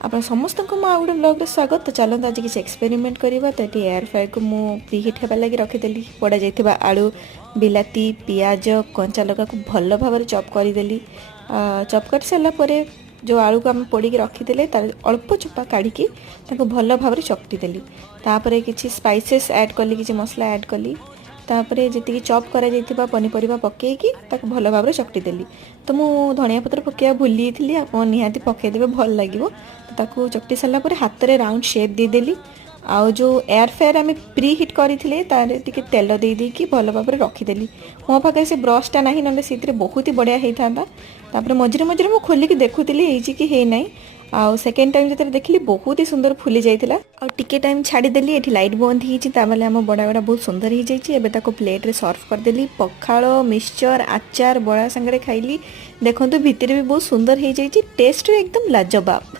ଆପଣ ସମସ୍ତଙ୍କୁ ମୁଁ ଆଉ ଗୋଟେ ବ୍ଲଗ୍ରେ ସ୍ୱାଗତ। ତ ଚାଲନ୍ତୁ ଆଜି କିଛି ଏକ୍ସପେରିମେଣ୍ଟ କରିବା। ତ ଏଠି ଏୟାର ଫ୍ରାଏକୁ ମୁଁ ପ୍ରିହିଟ୍ ହେବା ଲାଗି ରଖିଦେଲି। ପୋଡ଼ା ଯାଇଥିବା ଆଳୁ, ବିଲାତି, ପିଆଜ, କଞ୍ଚା ଲଗାକୁ ଭଲ ଭାବରେ ଚପ୍ କରିଦେଲି। ଚପ୍ କରି ସାରିଲା ପରେ ଯେଉଁ ଆଳୁକୁ ଆମେ ପୋଡ଼ିକି ରଖିଥିଲେ ତାର ଅଳ୍ପ ଚୋପା କାଢ଼ିକି ତାକୁ ଭଲ ଭାବରେ ଚକଟି ଦେଲି। ତାପରେ କିଛି ସ୍ପାଇସେସ୍ ଆଡ଼୍ କଲି, କିଛି ମସଲା ଆଡ଼୍ କଲି। ତାପରେ ଯେତିକି ଚପ୍ କରାଯାଇଥିବା ପନିପରିବା ପକାଇକି ତାକୁ ଭଲ ଭାବରେ ଚକଟି ଦେଲି। ତ ମୁଁ ଧନିଆ ପତ୍ର ପକାଇବା ଭୁଲି ଯାଇଥିଲି, ଆପଣ ନିହାତି ପକାଇଦେବେ, ଭଲ ଲାଗିବ। ତ ତାକୁ ଚକଟି ସାରିଲା ପରେ ହାତରେ ରାଉଣ୍ଡ ସେପ୍ ଦେଇଦେଲି। ଆଉ ଯେଉଁ ଏୟାର ଫ୍ରାଏର୍ ଆମେ ପ୍ରି ହିଟ୍ କରିଥିଲେ ତାରେ ଟିକେ ତେଲ ଦେଇକି ଭଲ ଭାବରେ ରଖିଦେଲି। ମୋ ପାଖରେ ସେ ବ୍ରସ୍ଟା ନାହିଁ, ନହେଲେ ସେଥିରେ ବହୁତ ହି ବଢ଼ିଆ ହେଇଥାନ୍ତା। ତାପରେ ମଝିରେ ମଝିରେ ମୁଁ ଖୋଲିକି ଦେଖୁଥିଲି ହେଇଛି କି ହେଇନାହିଁ। ଆଉ ସେକେଣ୍ଡ ଟାଇମ୍ ଯେତେବେଳେ ଦେଖିଲି ବହୁତ ହି ସୁନ୍ଦର ଫୁଲି ଯାଇଥିଲା। ଆଉ ଟିକେ ଟାଇମ୍ ଛାଡ଼ିଦେଲି, ଏଠି ଲାଇଟ୍ ବନ୍ଦ ହେଇଯାଇଛି, ତାମାନେ ଆମ ବଡ଼ା ବଡ଼ା ବହୁତ ସୁନ୍ଦର ହେଇଯାଇଛି। ଏବେ ତାକୁ ପ୍ଲେଟ୍ରେ ସର୍ଭ କରିଦେଲି। ପଖାଳ, ମିକ୍ସଚର, ଆଚାର, ବଡ଼ା ସାଙ୍ଗରେ ଖାଇଲି। ଦେଖନ୍ତୁ ଭିତରେ ବି ବହୁତ ସୁନ୍ଦର ହେଇଯାଇଛି, ଟେଷ୍ଟ ଏକଦମ ଲାଜବାବ।